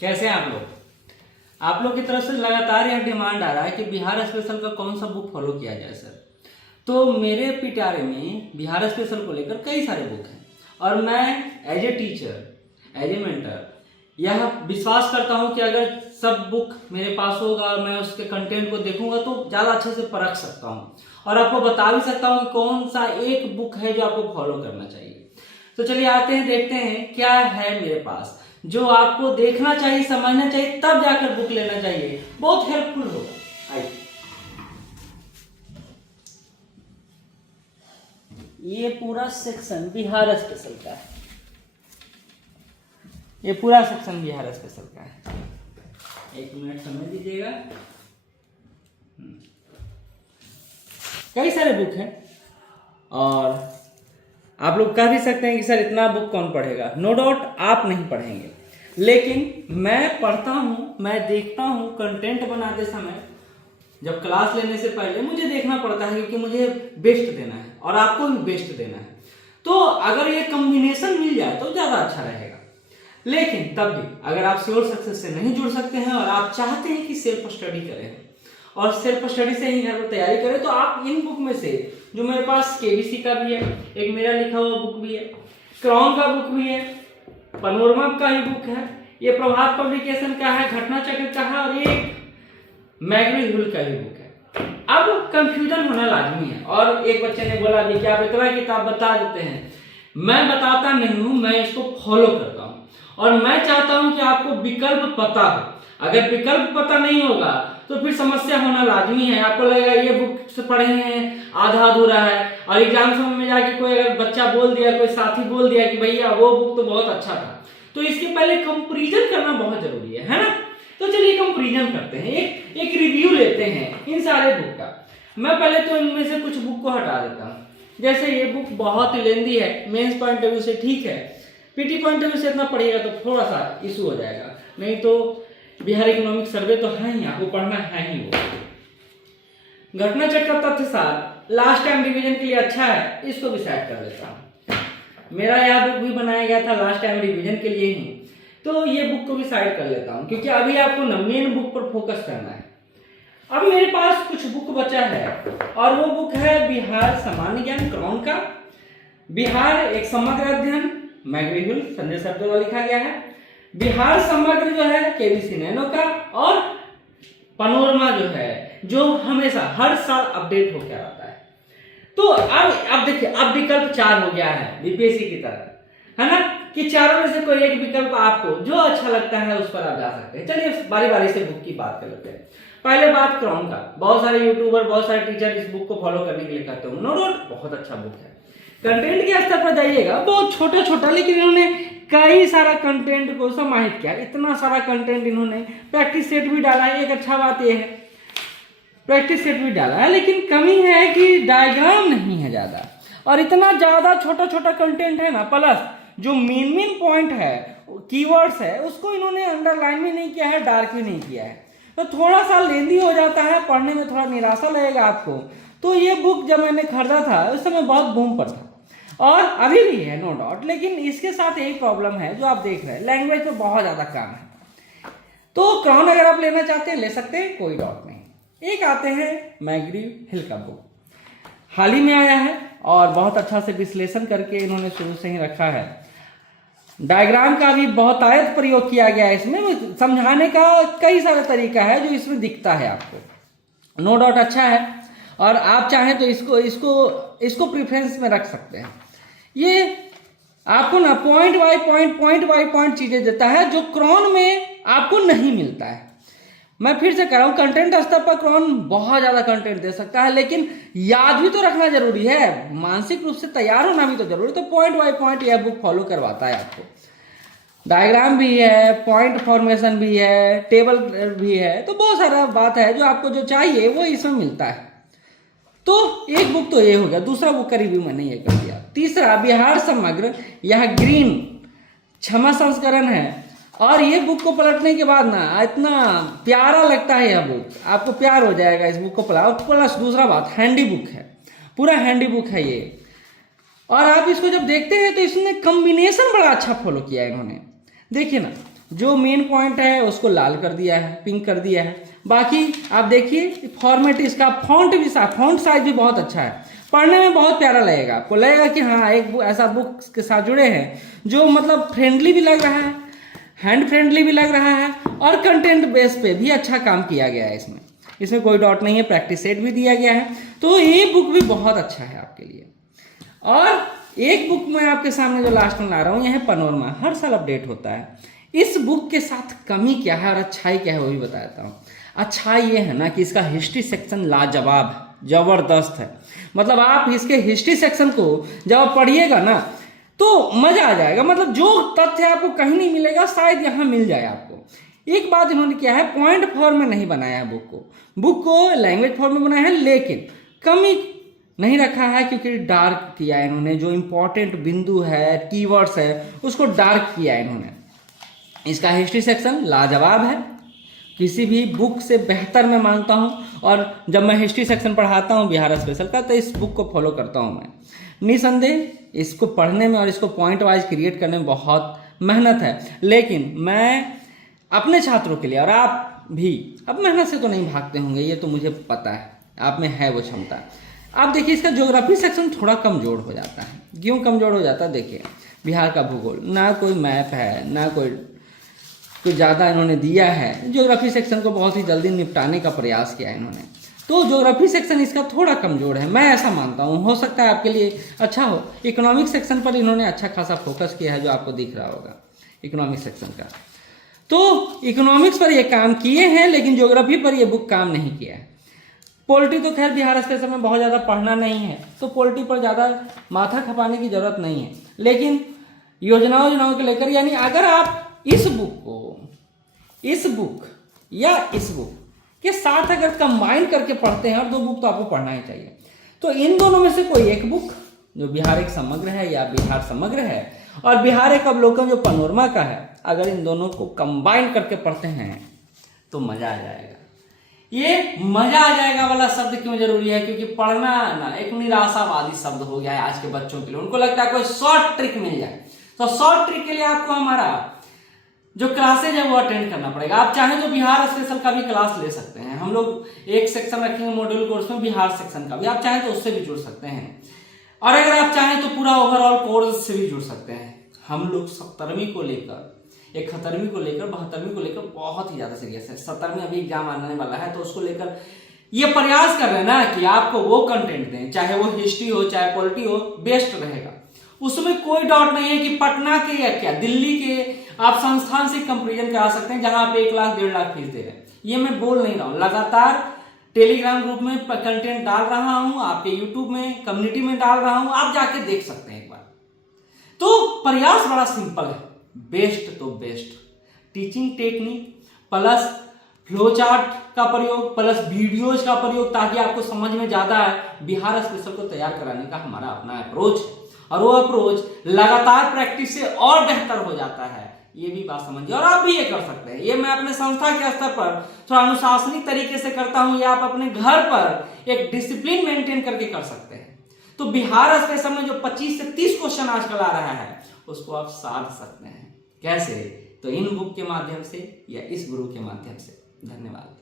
कैसे हैं आप लोग? आप लोग की तरफ से लगातार यह डिमांड आ रहा है कि बिहार स्पेशल का कौन सा बुक फॉलो किया जाए सर। तो मेरे पिटारे में बिहार स्पेशल को लेकर कई सारे बुक हैं और मैं as a teacher, as a mentor यह विश्वास करता हूं कि अगर सब बुक मेरे पास होगा, मैं उसके कंटेंट को देखूंगा तो ज़्यादा अच्छे से परख सकता हूं और आपको बता भी सकता हूं कि कौन सा एक बुक है जो आपको फॉलो करना चाहिए। तो चलिए आते हैं, देखते हैं क्या है मेरे पास जो आपको देखना चाहिए, समझना चाहिए, तब जाकर बुक लेना चाहिए। बहुत हेल्पफुल होगा। आइए, ये पूरा सेक्शन बिहार स्पेशल का है। ये पूरा सेक्शन बिहार स्पेशल का है। एक मिनट समय दीजिएगा। कई सारे बुक हैं और आप लोग कह भी सकते हैं कि सर इतना बुक कौन पढ़ेगा। नो डाउट आप नहीं पढ़ेंगे, लेकिन मैं पढ़ता हूँ, मैं देखता हूँ कंटेंट बनाते समय। जब क्लास लेने से पहले मुझे देखना पड़ता है क्योंकि मुझे बेस्ट देना है और आपको भी बेस्ट देना है। तो अगर ये कॉम्बिनेशन मिल जाए तो ज़्यादा अच्छा रहेगा। लेकिन तब भी अगर आप श्योर सक्सेस से नहीं जुड़ सकते हैं और आप चाहते हैं कि सेल्फ स्टडी करें और सेल्फ स्टडी से ही घर पर तैयारी करें, तो आप इन बुक में से जो मेरे पास केबीसी का भी है, एक मेरा लिखा हुआ बुक भी है, क्रॉन का बुक भी है, पनोरमा का ही बुक है, ये प्रभात पब्लिकेशन का है, घटना चक्र का है और ये मैग्री हुल का ही बुक है। अब कंफ्यूजन होना लाजमी है। और एक बच्चे ने बोला भी कि आप इतना किताब बता देते हैं। मैं बताता नहीं हूं, मैं इसको फॉलो करता हूं और मैं चाहता हूं कि आपको विकल्प पता हो। अगर विकल्प पता नहीं होगा तो फिर समस्या होना लाजमी है। आपको लगेगा ये बुक से पढ़े हैं, आधा अधूरा है, और एग्जाम समय में जाके कोई अगर बच्चा बोल दिया, कोई साथी बोल दिया कि भैया वो बुक तो बहुत अच्छा था, तो इसके पहले कंपैरिजन करना बहुत जरूरी है ना। तो चलिए कंपैरिजन करते हैं, एक रिव्यू लेते हैं इन सारे बुक का। मैं पहले तो इनमें से कुछ बुक को हटा देता हूँ। जैसे ये बुक बहुत ही लेंदी है, मेंस पॉइंट ऑफ व्यू से ठीक है, पीटी पॉइंट ऑफ व्यू से इतना पढ़िएगा तो थोड़ा सा इशू हो जाएगा। नहीं तो बिहार इकोनॉमिक सर्वे तो है ही, आपको पढ़ना है ही। वो घटना चक्र तथ्य सार लास्ट टाइम रिवीजन के लिए अच्छा है, इसको भी साइड कर देता हूँ। मेरा यह बुक भी बनाया गया था लास्ट टाइम रिवीजन के लिए ही, तो ये बुक को भी साइड कर लेता हूँ क्योंकि अभी आपको न मेन बुक पर फोकस करना है। अब मेरे पास कुछ बुक बचा है और वो बुक है बिहार सामान्य ज्ञान क्रॉन का, बिहार एक समग्र अध्ययन मैग्री हुल संजय सर द्वारा लिखा गया है, बिहार समग्र जो है केबीसी नैनो का, और पनोरमा जो है जो हमेशा हर साल अपडेट होकर आता है। तो अब देखिए, अब विकल्प 4 हो गया है बीपीएससी की तरह, है ना, कि चारों में से कोई एक विकल्प आपको जो अच्छा लगता है उस पर आप जा सकते हैं। चलिए बारी बारी से बुक की बात कर लेते हैं। पहले बात क्रॉन का। बहुत सारे यूट्यूबर, बहुत सारे टीचर इस बुक को फॉलो करने के लिए कहते होंगे। नो डाउट बहुत अच्छा बुक है। कंटेंट के स्तर पर जाइएगा बहुत छोटा छोटा, लेकिन इन्होंने कई सारा कंटेंट को समाहित किया। इतना सारा कंटेंट इन्होंने प्रैक्टिस सेट भी डाला है। एक अच्छा बात यह है प्रैक्टिस सेट भी डाला है, लेकिन कमी है कि डायग्राम नहीं है ज्यादा, और इतना ज्यादा छोटा छोटा कंटेंट है ना, प्लस जो मेन पॉइंट है, कीवर्ड्स है, उसको इन्होंने अंडरलाइन भी नहीं किया है, डार्क भी नहीं किया है, तो थोड़ा सा लेंदी हो जाता है, पढ़ने में थोड़ा निराशा लगेगा आपको। तो ये बुक जब मैंने खरीदा था उस समय बहुत बूम पर था और अभी भी है नो डाउट, लेकिन इसके साथ यही प्रॉब्लम है जो आप देख रहे हैं, लैंग्वेज पे बहुत ज्यादा काम है। तो क्रॉन अगर आप लेना चाहते हैं ले सकते हैं, कोई डाउट नहीं। एक आते हैं मैग्री हिल का बुक, हाल ही में आया है और बहुत अच्छा से विश्लेषण करके इन्होंने शुरू से ही रखा है। डायग्राम का भी बहुत आयत प्रयोग किया गया है इसमें, समझाने का कई सारा तरीका है जो इसमें दिखता है आपको। नो डाउट अच्छा है और आप चाहें तो इसको प्रेफरेंस में रख सकते हैं। ये आपको ना पॉइंट बाय पॉइंट चीजें देता है जो क्रॉन में आपको नहीं मिलता है। मैं फिर से कह रहा हूं, कंटेंट स्तर पर क्रॉन बहुत ज्यादा कंटेंट दे सकता है, लेकिन याद भी तो रखना जरूरी है, मानसिक रूप से तैयार होना भी तो जरूरी। तो पॉइंट बाय पॉइंट यह बुक फॉलो करवाता है आपको। डायग्राम भी है, पॉइंट फॉर्मेशन भी है, टेबल भी है, तो बहुत सारा बात है जो आपको जो चाहिए वो इसमें मिलता है। तो एक बुक तो ये हो गया। दूसरा बुक का रिव्यू मैंने ये कर दिया। तीसरा बिहार समग्र, यह ग्रीन 6वां संस्करण है और ये बुक को पलटने के बाद ना इतना प्यारा लगता है, यह बुक आपको प्यार हो जाएगा इस बुक को पलट। प्लस दूसरा बात, हैंडी बुक है, पूरा हैंडी बुक है ये, और आप इसको जब देखते हैं तो इसमें कॉम्बिनेशन बड़ा अच्छा फॉलो किया है इन्होंने। देखिए ना, जो मेन पॉइंट है उसको लाल कर दिया है, पिंक कर दिया है। बाकी आप देखिए फॉर्मेट इसका, फॉन्ट साइज भी बहुत अच्छा है, पढ़ने में बहुत प्यारा लगेगा। आपको लगेगा कि हाँ एक ऐसा बुक के साथ जुड़े हैं जो मतलब फ्रेंडली भी लग रहा है, हैंड फ्रेंडली भी लग रहा है, और कंटेंट बेस पे भी अच्छा काम किया गया है। इसमें कोई डाउट नहीं है, प्रैक्टिस सेट भी दिया गया है। तो ये बुक भी बहुत अच्छा है आपके लिए। और एक बुक मैं आपके सामने जो लास्ट में ला रहा हूँ, यह है पैनोरमा, हर साल अपडेट होता है। इस बुक के साथ कमी क्या है और अच्छाई क्या है वो भी बताता हूँ। अच्छाई ये है ना कि इसका हिस्ट्री सेक्शन लाजवाब, जबरदस्त है। मतलब आप इसके हिस्ट्री सेक्शन को जब आप पढ़िएगा ना तो मजा आ जाएगा। मतलब जो तथ्य आपको कहीं नहीं मिलेगा शायद यहाँ मिल जाए आपको। एक बात इन्होंने किया है, पॉइंट फॉर्म में नहीं बनाया है बुक को लैंग्वेज फॉर्म में बनाया है, लेकिन कमी नहीं रखा है क्योंकि डार्क किया है इन्होंने। जो इंपॉर्टेंट बिंदु है, कीवर्ड्स है, उसको डार्क किया है इन्होंने। इसका हिस्ट्री सेक्शन लाजवाब है, किसी भी बुक से बेहतर मैं मानता हूँ। और जब मैं हिस्ट्री सेक्शन पढ़ाता हूँ बिहार स्पेशल का, तो इस बुक को फॉलो करता हूँ मैं। निसंदेह इसको पढ़ने में और इसको पॉइंट वाइज क्रिएट करने में बहुत मेहनत है, लेकिन मैं अपने छात्रों के लिए, और आप भी अब मेहनत से तो नहीं भागते होंगे, ये तो मुझे पता है, आप में है वो क्षमता। आप देखिए इसका ज्योग्राफी सेक्शन थोड़ा कमजोर हो जाता है। क्यों कमजोर हो जाता है? देखिए बिहार का भूगोल, ना कोई मैप है, ना कोई ज़्यादा इन्होंने दिया है। ज्योग्राफी सेक्शन को बहुत ही जल्दी निपटाने का प्रयास किया है इन्होंने, तो ज्योग्राफी सेक्शन इसका थोड़ा कमजोर है, मैं ऐसा मानता हूँ। हो सकता है आपके लिए अच्छा हो। इकोनॉमिक सेक्शन पर इन्होंने अच्छा खासा फोकस किया है, जो आपको दिख रहा होगा इकोनॉमिक सेक्शन का। तो इकोनॉमिक्स पर ये काम किए हैं, लेकिन ज्योग्राफी पर ये बुक काम नहीं किया है। पॉलिटी तो खैर बिहार स्पेशल में बहुत ज़्यादा पढ़ना नहीं है, तो पॉलिटी पर ज़्यादा माथा खपाने की जरूरत नहीं है। लेकिन योजनाओं को लेकर, यानी अगर आप इस बुक के साथ अगर कंबाइन करके पढ़ते हैं, और दो बुक तो आपको पढ़ना ही चाहिए, तो इन दोनों में से कोई एक बुक जो बिहार एक समग्र है या बिहार समग्र है, और बिहार एक अवलोकन जो पैनोरमा का है, अगर इन दोनों को कंबाइन करके पढ़ते हैं तो मजा आ जाएगा। ये मजा आ जाएगा वाला शब्द क्यों जरूरी है? क्योंकि पढ़ना ना एक निराशावादी शब्द हो गया है आज के बच्चों के लिए। उनको लगता है कोई शॉर्ट ट्रिक मिल जाए, तो शॉर्ट ट्रिक के लिए आपको हमारा जो क्लासेज है वो अटेंड करना पड़ेगा। आप चाहें तो बिहार स्पेशल का भी क्लास ले सकते हैं, हम लोग एक सेक्शन रखेंगे मॉड्यूल कोर्स में बिहार सेक्शन का भी, आप चाहें तो उससे भी जुड़ सकते हैं। और अगर आप चाहें तो पूरा ओवरऑल कोर्स से भी जुड़ सकते हैं। हम लोग 70वीं को लेकर, 71वीं को लेकर, 72वीं को लेकर बहुत ही ज्यादा सीरियस है। 70वीं अभी एग्जाम आने वाला है, तो उसको लेकर ये प्रयास कर रहे हैं ना कि आपको वो कंटेंट दें, चाहे वो हिस्ट्री हो चाहे पॉलिटी हो, बेस्ट रहेगा। उसमें कोई डाउट नहीं है कि पटना के या क्या दिल्ली के आप संस्थान से कंपेरिजन करा सकते हैं, जहां आप 1 लाख 1.5 लाख फीस दे रहे हैं। ये मैं बोल नहीं रहा हूं, लगातार टेलीग्राम ग्रुप में कंटेंट डाल रहा हूं, आपके यूट्यूब में कम्युनिटी में डाल रहा हूं, आप जाके देख सकते हैं एक बार। तो प्रयास बड़ा सिंपल है, बेस्ट तो best teaching technique plus flow chart का प्रयोग प्लस वीडियोज का प्रयोग, ताकि आपको समझ में ज्यादा आए। बिहार स्पेशल को तैयार कराने का हमारा अपना अप्रोच है, और वो अप्रोच लगातार प्रैक्टिस से और बेहतर हो जाता है। ये भी बात समझिए, और आप भी ये कर सकते हैं। ये मैं अपने संस्था के स्तर पर थोड़ा अनुशासनिक तरीके से करता हूं, या आप अपने घर पर एक डिसिप्लिन मेंटेन करके कर सकते हैं। तो बिहार स्पेशल में जो 25 से 30 क्वेश्चन आजकल आ रहा है, उसको आप साध सकते हैं। कैसे? तो इन बुक के माध्यम से या इस गुरु के माध्यम से। धन्यवाद।